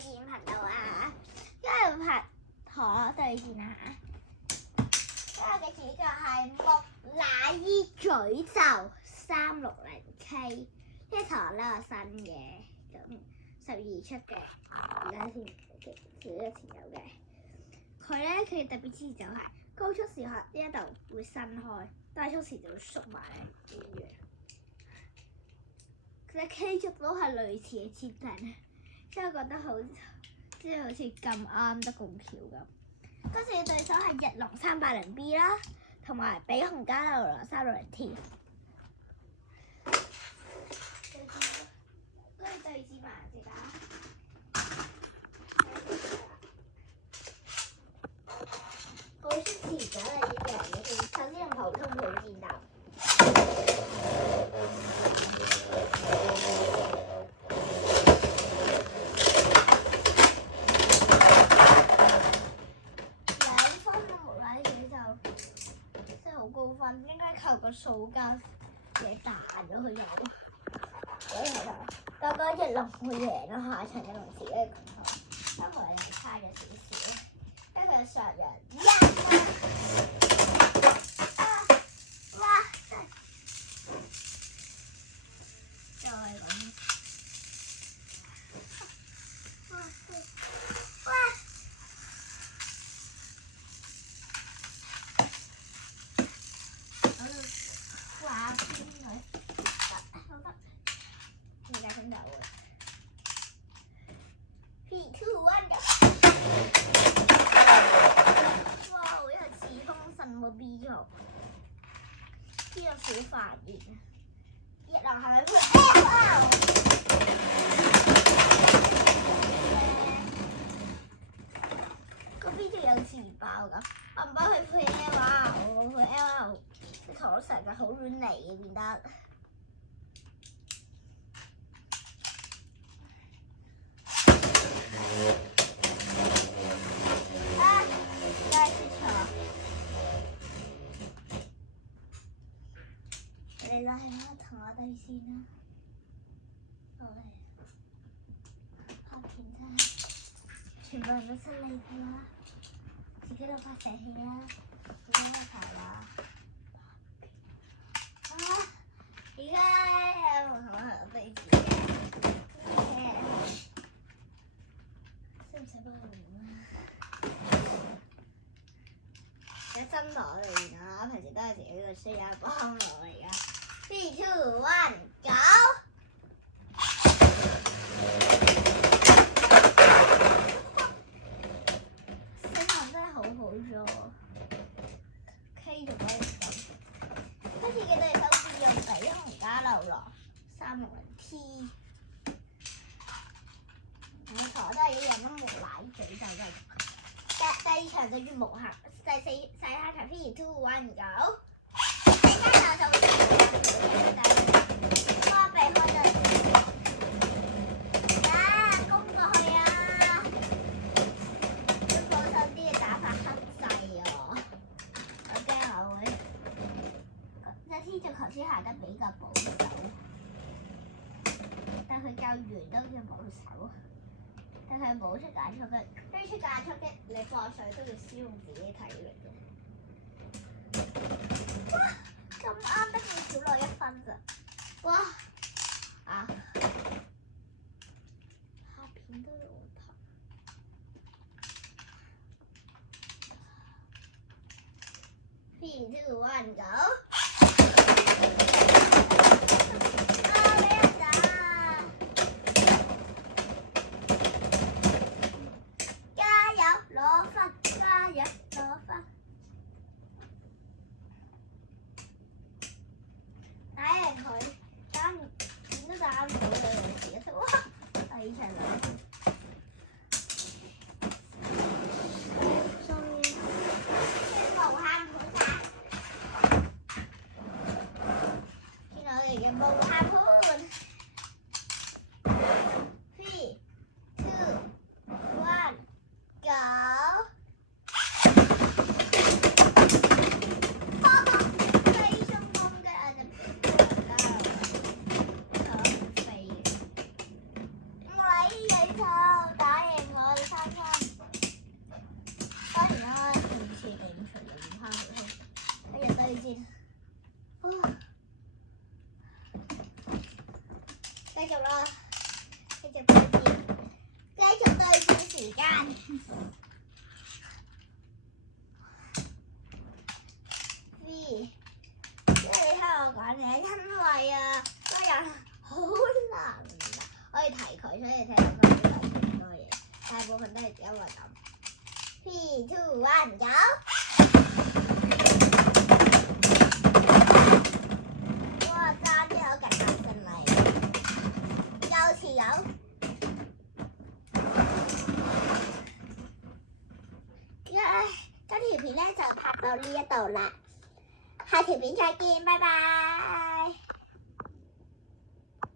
薦頻道啊！今日拍可對薦下，今日嘅主角係木乃伊詛咒360K， 呢台咧我新嘅，咁12出嘅，而家先少咗前有嘅。佢咧佢特別之處就係高速時刻呢一度會伸開，低速時就會縮埋嚟呢樣。佢嘅 K 軸都係類似嘅設定，所以我覺得好似咁啱得咁巧咁。嗰時嘅對手係翼龍380B 啦，同埋比熊加流羅360T。跟住對戰埋隻架，好出前咗嚟呢樣嘢先。首先用普通普戰鬥。高分應該靠個塑膠嘢彈咗佢就，但係翼龍會贏咯，下場翼龍自己嘅拳頭，不過又差咗少少，跟住佢上人哇！再咁，哇邊佢得，而家先走啊 ！3、2、1哇！好有似風神喎 B 組，呢個小發現，翼龍係咪配 L？ 個 B 組有似爆咁，我唔幫佢配 L， 我配 L。同我成日好亂嚟嘅變得，真係出錯。你嚟啦，同我對線啦。好嚟，拍片啫，全部人都出嚟㗎啦，自己都發射器啦，自己都排啦。而家我同我對住嘅，使唔使幫佢換啊？有真攞嚟練啊！平時都係自己個衰友幫我嚟噶。3、2、1，走！星航真係好好咗 ，K 就可以咁。今次嘅對手是用比熊加流羅360T， 冇錯，都係一樣都木乃伊詛咒真係。第二場對住木客，第四下場3、2、1，走！第三場就會花避開咗，攻過去啊！要保守啲嘅打法克制啊！我驚我會。T 就頭先行得比較保守，但佢較圓都叫保守，但係冇出界速嘅，跟住出界速嘅你放水都要消耗自己體力嘅。哇！咁啱得咁少落1分咋？哇！啊！下片都有拍。3、2、1，走！打贏佢，打唔點都打唔到佢，哇！第二場兩分，終於無限補殺，戰。繼續啦，繼續對戰，繼續對戰時間。即係你聽我講嘢，因為啊個人好難啊，我要提佢，所以聽我講咁多嘢，大部分都係因為咁。3、2、1，走！哇！爭啲有勁大勝利，又持有。今條片咧就拍到呢一度啦。下條片再見，拜拜。